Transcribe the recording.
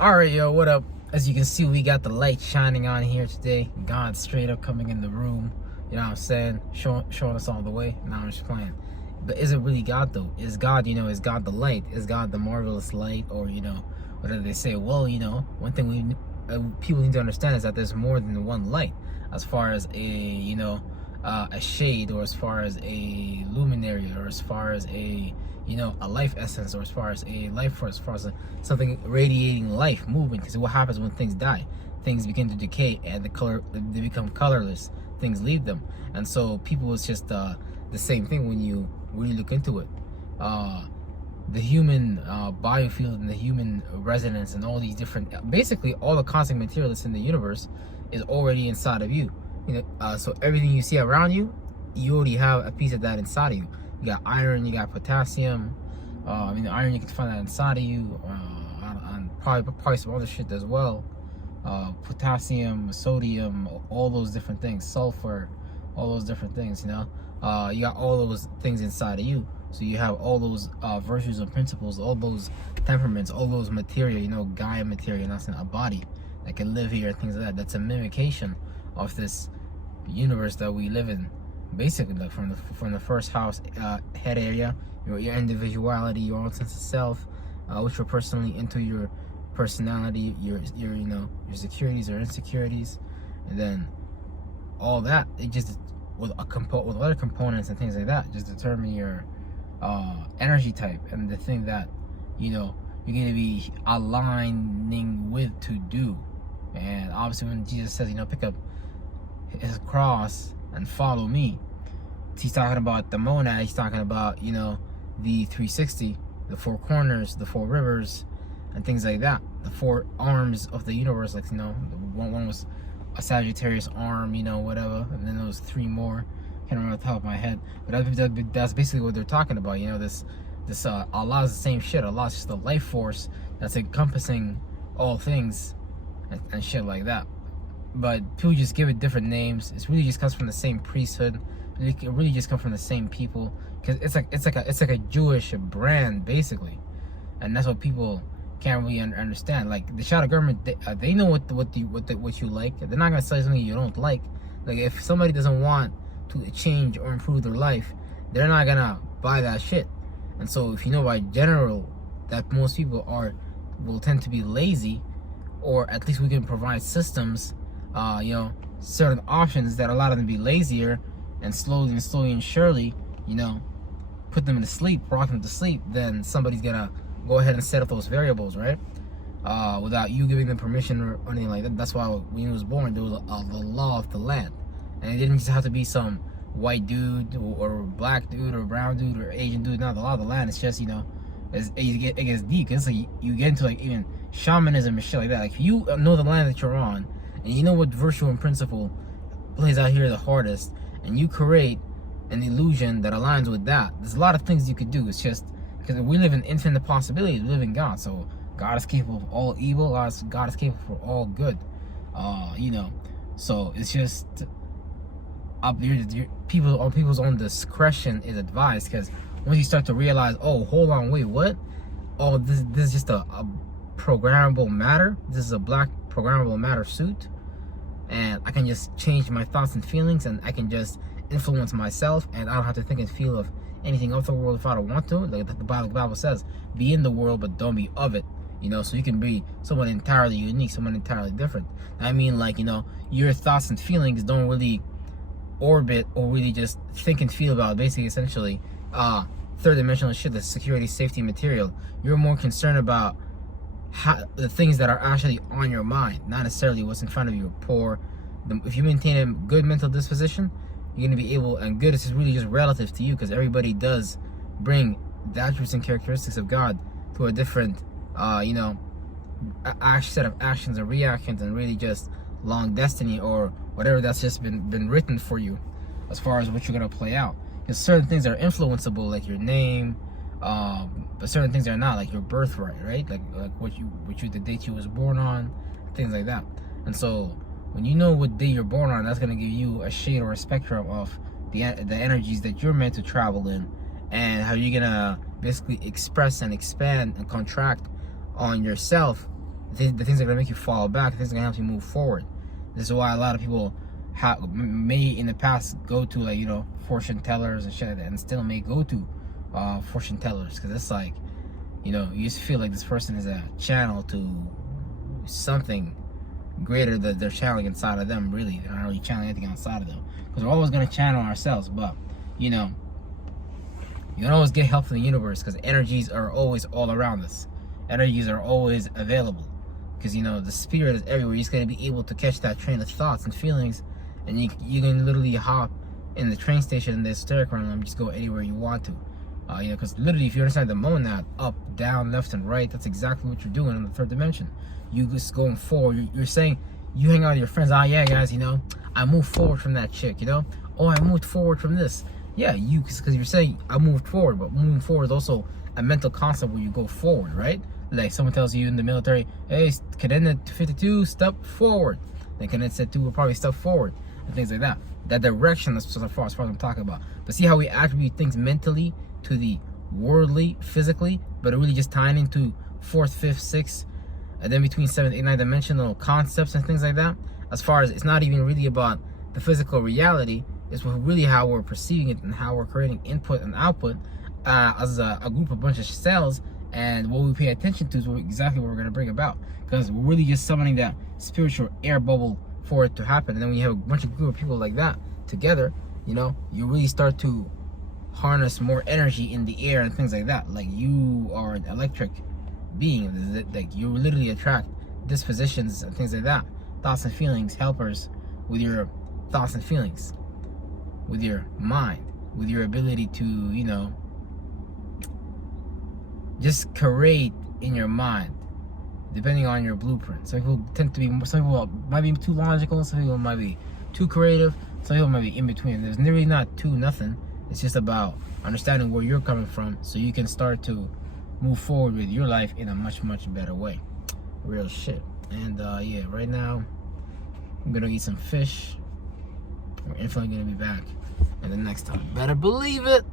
Alright, yo, what up? As you can see, we got the light shining on here today. God straight up coming in the room. You know what I'm saying? Showing us all the way. Now I'm just playing. But is it really God, though? Is God, is God the light? Is God the marvelous light? Or, whatever they say. Well, one thing people need to understand is that there's more than one light. As far as a shade, or as far as a luminary, or as far as a life essence, or as far as a life force, as far as something radiating life, movement. Because what happens when things die? Things begin to decay, and they become colorless. Things leave them, and so people, it's just the same thing when you really look into it. The human biofield and the human resonance and all these different, basically all the cosmic material that's in the universe is already inside of you. So everything you see around you, you already have a piece of that inside of you. You got iron, you got potassium. The iron, you can find that inside of you, and probably some other shit as well. Potassium, sodium, all those different things, sulfur, all those different things. You got all those things inside of you. So you have all those virtues and principles, all those temperaments, all those material. Gaia material, that's in a body that can live here, things like that. That's a mimication of this universe that we live in. Basically, like from the first house, head area, your individuality, your own sense of self, which are personally into your personality, your securities or insecurities, and then all that, it just with other components and things like that, just determine your energy type and the thing that you're going to be aligning with to do. And obviously, when Jesus says, pick up his cross and follow me, he's talking about the monad. He's talking about the 360, the four corners, the four rivers, and things like that. The four arms of the universe, like one was a Sagittarius arm, whatever, and then there was three more. Can't remember off the top of my head, but that's basically what they're talking about. This Allah is the same shit. Allah is just a life force that's encompassing all things and shit like that. But people just give it different names. It really just comes from the same priesthood. It really just comes from the same people, because it's like a Jewish brand basically, and that's what people can't really understand. Like the shadow government, they know what you like. They're not gonna sell you something you don't like. Like if somebody doesn't want to change or improve their life, they're not gonna buy that shit. And so if by general that most people will tend to be lazy, or at least we can provide systems, certain options that allow them to be lazier, and slowly and surely, put them to sleep, rock them to sleep, then somebody's gonna go ahead and set up those variables, right? Without you giving them permission or anything like that. That's why when he was born, there was the law of the land. And it didn't just have to be some white dude or black dude or brown dude or Asian dude. No, the law of the land is just, it gets deep. It's like you get into like even shamanism and shit like that. Like if you know the land that you're on, and you know what virtue and principle plays out here the hardest, and you create an illusion that aligns with that, there's a lot of things you could do. It's just because we live in infinite possibilities. We live in God, so God is capable of all evil. God is capable of all good. So it's just up here. People's own discretion is advised, because once you start to realize, oh, hold on, wait, what? Oh, this is just a programmable matter. This is a black programmable matter suit, and I can just change my thoughts and feelings, and I can just influence myself, and I don't have to think and feel of anything of the world if I don't want to. Like the Bible says, be in the world but don't be of it. So you can be someone entirely unique, someone entirely different. I mean, like, your thoughts and feelings don't really orbit or really just think and feel about basically essentially third dimensional shit, the security, safety material. You're more concerned about the things that are actually on your mind, not necessarily what's in front of you. If you maintain a good mental disposition, you're going to be able, and good is really just relative to you, because everybody does bring the attributes and characteristics of God to a different set of actions and reactions, and really just long destiny or whatever that's just been written for you as far as what you're going to play out. Because certain things are influenceable, like your name, but certain things are not, like your birthright, right? Like the date you was born on, things like that. And so when you know what day you're born on, that's gonna give you a shade or a spectrum of the energies that you're meant to travel in, and how you're gonna basically express and expand and contract on yourself the things that are gonna make you fall back, the things that are gonna help you move forward. This is why a lot of people may in the past go to, like, you know, fortune tellers and shit like that, and still may go to fortune tellers, because it's like, you know, you just feel like this person is a channel to something greater that they're channeling inside of them. Really, they're not really channeling anything outside of them, because we're always going to channel ourselves. But, you know, you can always get help from the universe, because energies are always all around us. Energies are always available, because, you know, the spirit is everywhere. You're just going to be able to catch that train of thoughts and feelings, and you can literally hop in the train station in the etheric realm and just go anywhere you want to. You know, because literally, if you understand the monad, up, down, left, and right, that's exactly what you're doing in the third dimension. You just going forward. You're saying, you hang out with your friends. Ah, yeah, guys, you know, I moved forward from that chick. You know, oh, I moved forward from this. Yeah, because you're saying I moved forward, but moving forward is also a mental concept where you go forward, right? Like someone tells you in the military, hey, Cadet 52, step forward. Then Cadet 2 will probably step forward, and things like that. That direction, that's as far as I'm talking about. But see how we attribute things mentally to the worldly, physically, but it really just tying into 4th, 5th, 6th, and then between 7th, 8th, 9th dimensional concepts and things like that. As far as it's not even really about the physical reality, it's really how we're perceiving it and how we're creating input and output as a group, a bunch of cells, and what we pay attention to is exactly what we're going to bring about, because we're really just summoning that spiritual air bubble for it to happen. And then when you have a bunch of group of people like that together, you know, you really start to harness more energy in the air and things like that. Like, you are an electric being, like you literally attract dispositions and things like that, thoughts and feelings, helpers with your thoughts and feelings, with your mind, with your ability to, you know, just create in your mind depending on your blueprint. Some people tend to be, some people might be too logical, some people might be too creative, some people might be in between. There's really not too nothing. It's just about understanding where you're coming from, so you can start to move forward with your life in a much better way. Real shit. And yeah, right now I'm gonna eat some fish. We're infinitely gonna be back in the next time. Better believe it.